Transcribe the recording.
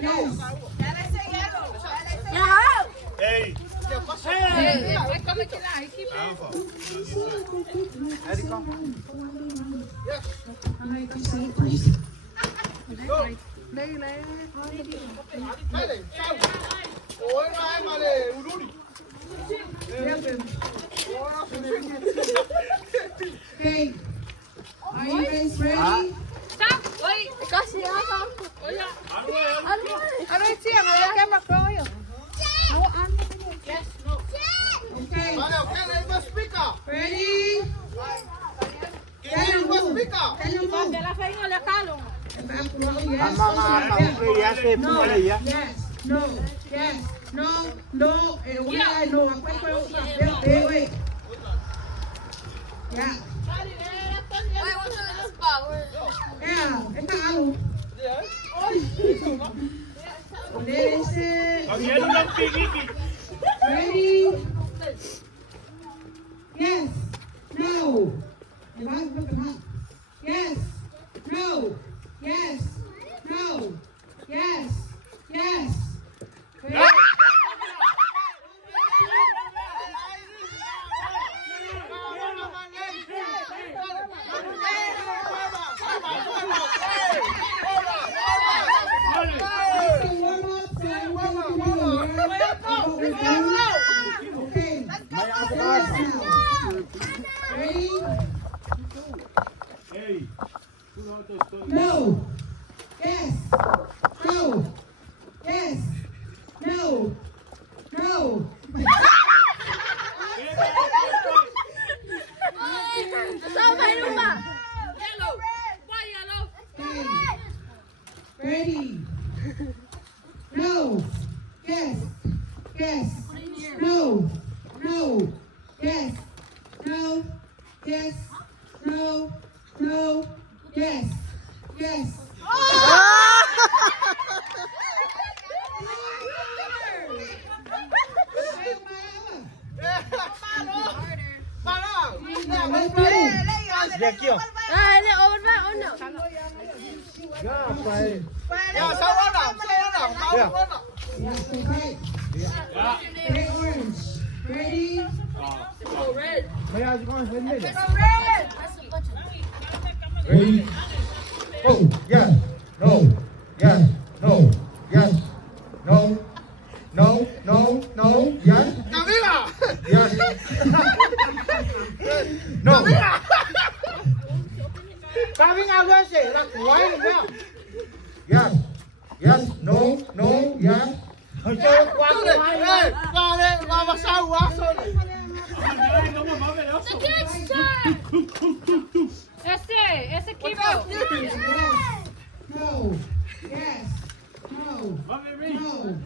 Yes. Hey. Okay. Are you guys ready? Okay. Ready? No. Yes. No. Yes. No. No. No. Wait. Yeah. Yeah. Ito ano? Listen. Ang yelo ng pigiki. Ready? Yes. No. Diba? Yes. No. Yes. No. Yes. Yes. Ready? Okay. Ready? Hey. No. Yes. No. Yes. No. No. Okay. Ready? No. Yes. Yes. No. No. Yes. No. Yes. No. No. Yes. Yes. Red orange. Ready? Ready? Oh, yes, no, yes, no, yes, no, no, no, no, yes, yes, no. Yes, yes, no, no, yes. Esse aqui, meu. No. Yes. No. Mami, No.